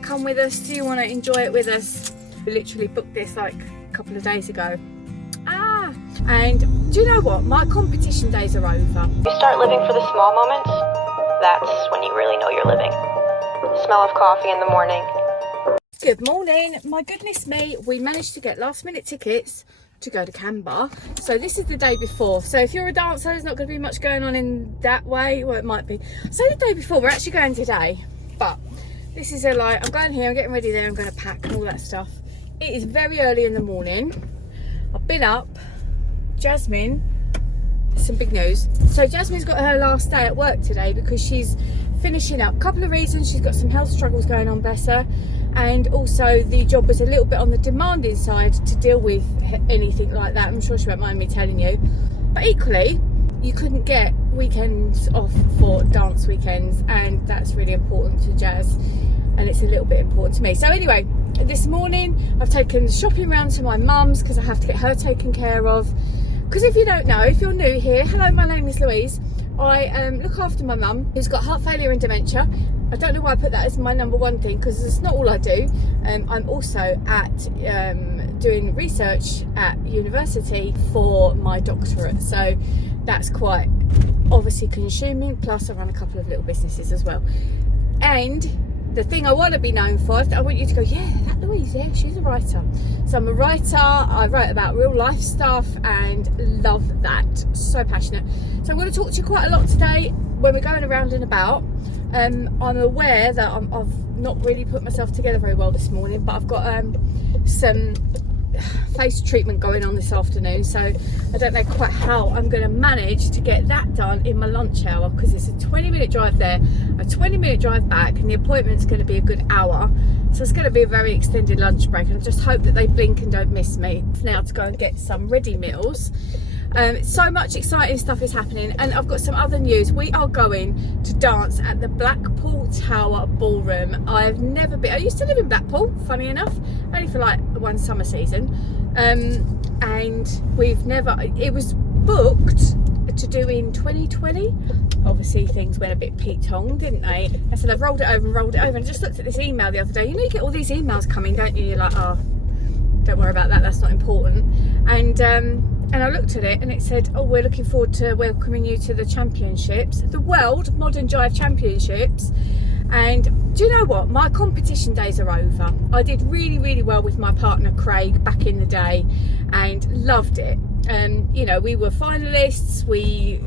want to come with us? Do you want to enjoy it with us? We literally booked this like a couple of days ago. And do you know what? My competition days are over. You start living for the small moments, that's when you really know you're living. Smell of coffee in the morning. Good morning. My goodness me, we managed to get last minute tickets to go to Camber. So this is the day before. So if you're a dancer, there's not going to be much going on in that way. Well, it might be. So the day before, we're actually going today. But this is I'm going here, I'm getting ready there, I'm going to pack and all that stuff. It is very early in the morning. I've been up. Jasmine, some big news. So Jasmine's got her last day at work today because she's finishing up. A couple of reasons. She's got some health struggles going on, bless her. And also the job was a little bit on the demanding side to deal with anything like that. I'm sure she won't mind me telling you. But equally, you couldn't get weekends off for dance weekends, and that's really important to Jazz, and it's a little bit important to me. So anyway, this morning I've taken shopping round to my mum's because I have to get her taken care of. Because if you don't know, if you're new here, hello, my name is Louise. I look after my mum who's got heart failure and dementia. I don't know why I put that as my number one thing because it's not all I do. I'm also at doing research at university for my doctorate. So that's quite obviously consuming. Plus I run a couple of little businesses as well. And the thing I want to be known for, I want you to go, yeah, that Louise, yeah, she's a writer. So I'm a writer, I write about real life stuff and love that, so passionate. So I'm going to talk to you quite a lot today when we're going around and about. I'm aware that I've not really put myself together very well this morning, but I've got some face treatment going on this afternoon, so I don't know quite how I'm going to manage to get that done in my lunch hour, because it's a 20-minute drive there, a 20-minute drive back, and the appointment's going to be a good hour, so it's going to be a very extended lunch break, and I just hope that they blink and don't miss me now to go and get some ready meals. So much exciting stuff is happening, and I've got some other news. We are going to dance at the Blackpool Tower Ballroom. I've never been. I used to live in Blackpool, funny enough, only for like one summer season, and we've never. It was booked to do in 2020. Obviously things went a bit Pete-tong, didn't they? I said I've rolled it over and rolled it over, and I just looked at this email the other day. You know, you get all these emails coming, don't you? You're like, oh, don't worry about that, that's not important. And I looked at it and it said, oh, we're looking forward to welcoming you to the championships, the World Modern Jive Championships. And do you know what? My competition days are over. I did really, really well with my partner Craig back in the day and loved it. You know, we were finalists. We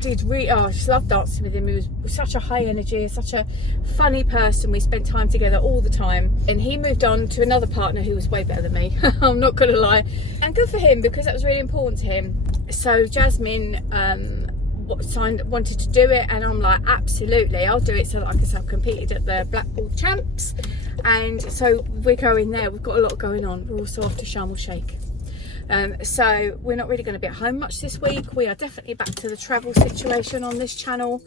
did really, I just loved dancing with him. He was such a high energy, such a funny person. We spent time together all the time, and he moved on to another partner who was way better than me. I'm not gonna lie, and good for him because that was really important to him. So Jasmine wanted to do it, and I'm like, absolutely, I'll do it. So like I said, I've competed at the Blackpool Champs, and so we're going there. We've got a lot going on. We're also off to Sharm el Sheikh. So we're not really going to be at home much this week. We are definitely back to the travel situation on this channel.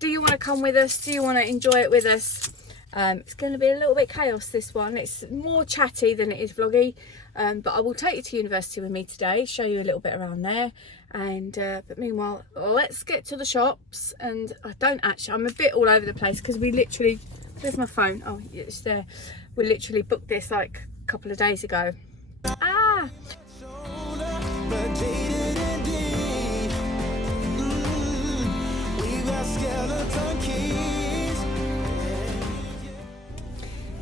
Do you want to come with us? Do you want to enjoy it with us? It's going to be a little bit chaos, this one. It's more chatty than it is vloggy, but I will take you to university with me today, show you a little bit around there. And but meanwhile, let's get to the shops. And I'm a bit all over the place because we literally, there's my phone, oh it's there, we literally booked this like a couple of days ago.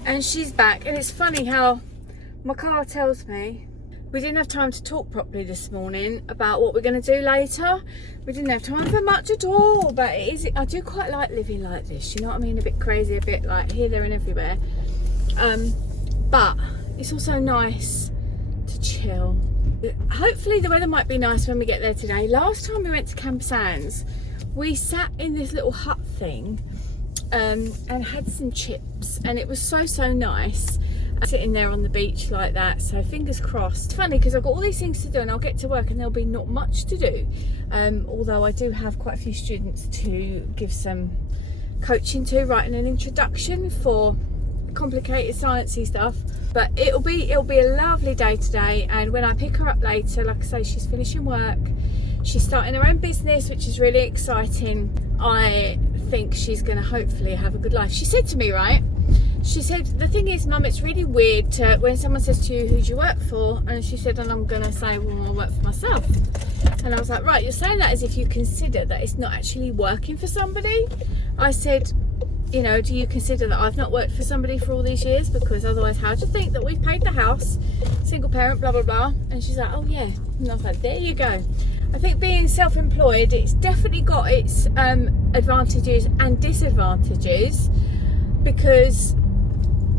And she's back, and it's funny how my car tells me we didn't have time to talk properly this morning about what we're going to do later. We didn't have time for much at all, but I do quite like living like this, you know what I mean? A bit crazy, a bit like here, there and everywhere. But it's also nice to chill. Hopefully the weather might be nice when we get there today. Last time we went to Camber Sands, we sat in this little hut thing and had some chips, and it was so nice sitting there on the beach like that. So fingers crossed. It's funny because I've got all these things to do, and I'll get to work and there'll be not much to do, although I do have quite a few students to give some coaching to, writing an introduction for complicated sciencey stuff. But it'll be a lovely day today, and when I pick her up later, like I say, she's finishing work, she's starting her own business, which is really exciting. I think she's going to hopefully have a good life. She said to me, right, she said, the thing is, Mum, it's really weird to, when someone says to you, who do you work for? And she said, and I'm going to say, well, I work for myself. And I was like, right, you're saying that as if you consider that it's not actually working for somebody. I said, you know, do you consider that I've not worked for somebody for all these years? Because otherwise, how do you think that we've paid the house, single parent, blah, blah, blah. And she's like, oh, yeah. And I was like, there you go. I think being self-employed, it's definitely got its advantages and disadvantages, because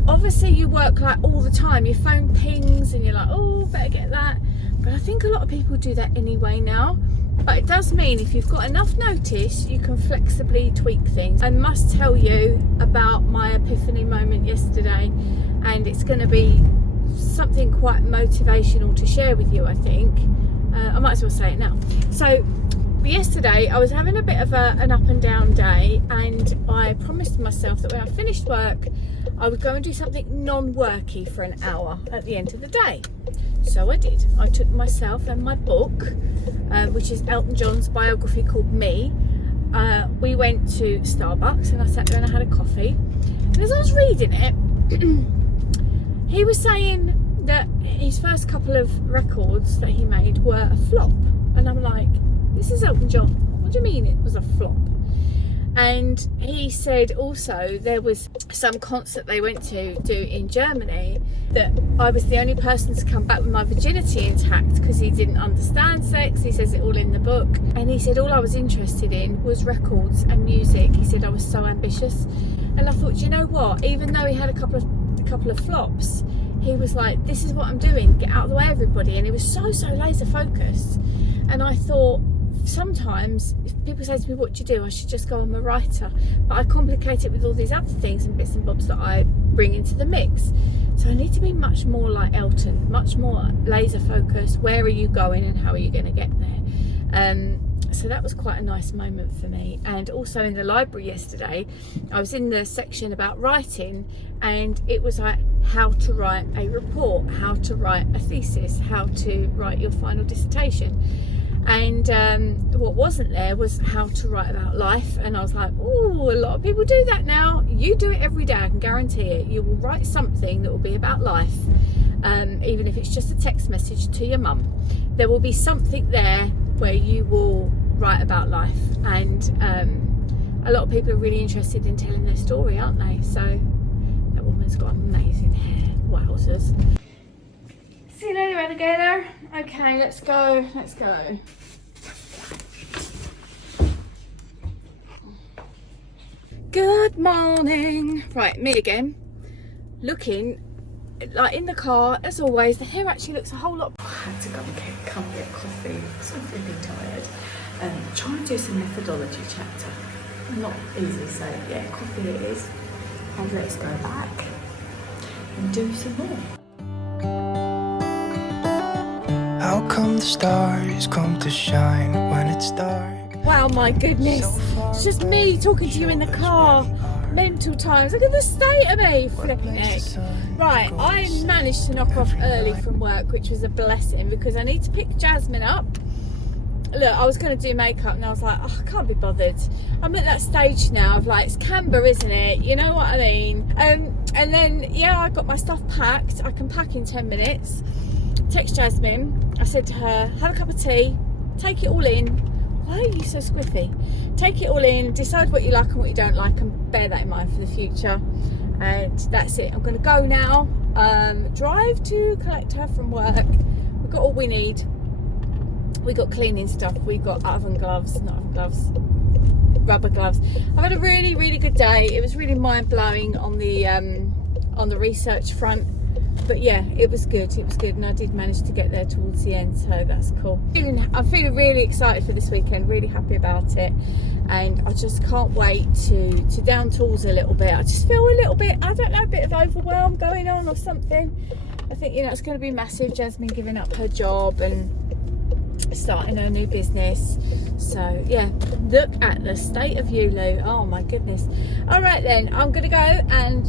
obviously you work like all the time, your phone pings and you're like, oh, better get that. But I think a lot of people do that anyway now. But it does mean if you've got enough notice, you can flexibly tweak things. I must tell you about my epiphany moment yesterday, and it's going to be something quite motivational to share with you, I think. I might as well say it now. So yesterday I was having a bit of an up and down day, and I promised myself that when I finished work I would go and do something non-worky for an hour at the end of the day. So I did. I took myself and my book, which is Elton John's biography called Me. We went to Starbucks and I sat there and I had a coffee. And as I was reading it, he was saying that his first couple of records that he made were a flop. And I'm like, this is Elton John. What do you mean it was a flop? And he said also there was some concert they went to do in Germany that I was the only person to come back with my virginity intact because he didn't understand sex. He says it all in the book. And he said all I was interested in was records and music. He said I was so ambitious. And I thought, you know what? Even though he had a couple of flops, he was like, this is what I'm doing. Get out of the way, everybody. And he was so laser focused. And I thought, sometimes if people say to me, what do you do? I should just go, I'm a writer. But I complicate it with all these other things and bits and bobs that I bring into the mix. So I need to be much more like Elton, much more laser focused. Where are you going and how are you going to get there? So that was quite a nice moment for me. And also in the library yesterday, I was in the section about writing, and it was like how to write a report, how to write a thesis, how to write your final dissertation. And what wasn't there was how to write about life. And I was like, oh, a lot of people do that now. You do it every day, I can guarantee it. You will write something that will be about life, even if it's just a text message to your mum. There will be something there where you will write about life. And a lot of people are really interested in telling their story, aren't they? So that woman's got amazing hair. Wowzers. See you later, alligator. Okay, let's go. Let's go. Good morning. Right, me again. Looking like in the car as always. The hair actually looks a whole lot. I had to come get coffee. So I'm really tired. Trying to do some methodology chapter. Not easy, so yeah, coffee it is. And let's go back and do some more. How come the stars come to shine when it's dark? Wow, my goodness. It's just me talking to you in the car. Mental times. Look at the state of me. Flipping heck. Right, I managed to knock off early from work, which was a blessing because I need to pick Jasmine up. Look, I was going to do makeup and I was like, oh, I can't be bothered. I'm at that stage now of like, it's Camber, isn't it? You know what I mean? And then, yeah, I got my stuff packed. I can pack in 10 minutes. Text Jasmine. I said to her, have a cup of tea, take it all in. Why are you so squiffy? Take it all in, decide what you like and what you don't like, and bear that in mind for the future. And that's it. I'm going to go now. Drive to collect her from work. We've got all we need. We got cleaning stuff. We got rubber gloves. I've had a really, really good day. It was really mind blowing on the research front. But yeah, it was good. It was good, and I did manage to get there towards the end, so that's cool. I'm feeling really excited for this weekend. Really happy about it, and I just can't wait to down tools a little bit. I just feel a little bit, I don't know, a bit of overwhelm going on or something. I think, you know, it's going to be massive. Jasmine giving up her job and starting her new business. So yeah, look at the state of you, Lou. Oh my goodness. All right then, I'm gonna go and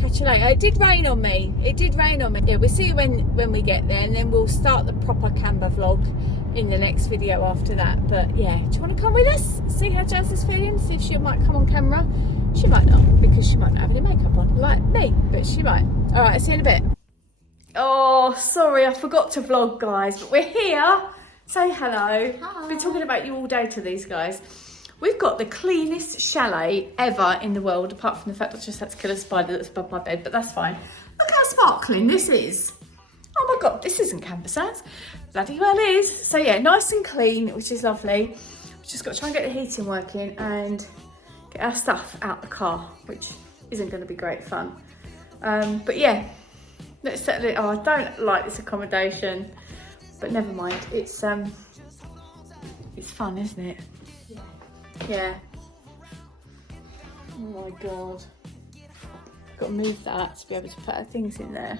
catch you later. It did rain on me. Yeah, we'll see you when we get there, and then we'll start the proper Camber vlog in the next video after that. But yeah, do you want to come with us, see how Jazz is feeling, see if she might come on camera? She might not, because she might not have any makeup on, like me, but she might. All right, see you in a bit. Oh, sorry, I forgot to vlog, guys, but we're here. Say hello. Hi. Been talking about you all day to these guys. We've got the cleanest chalet ever in the world, apart from the fact I just had to kill a spider that's above my bed, but that's fine. Look how sparkling this is. Oh my God, this isn't Camber Sands. Bloody well is. So yeah, nice and clean, which is lovely. We've just got to try and get the heating working and get our stuff out the car, which isn't going to be great fun. But yeah, let's settle it. Oh, I don't like this accommodation, but never mind. It's fun, isn't it? Yeah. Oh my God. Got to move that to be able to put our things in there.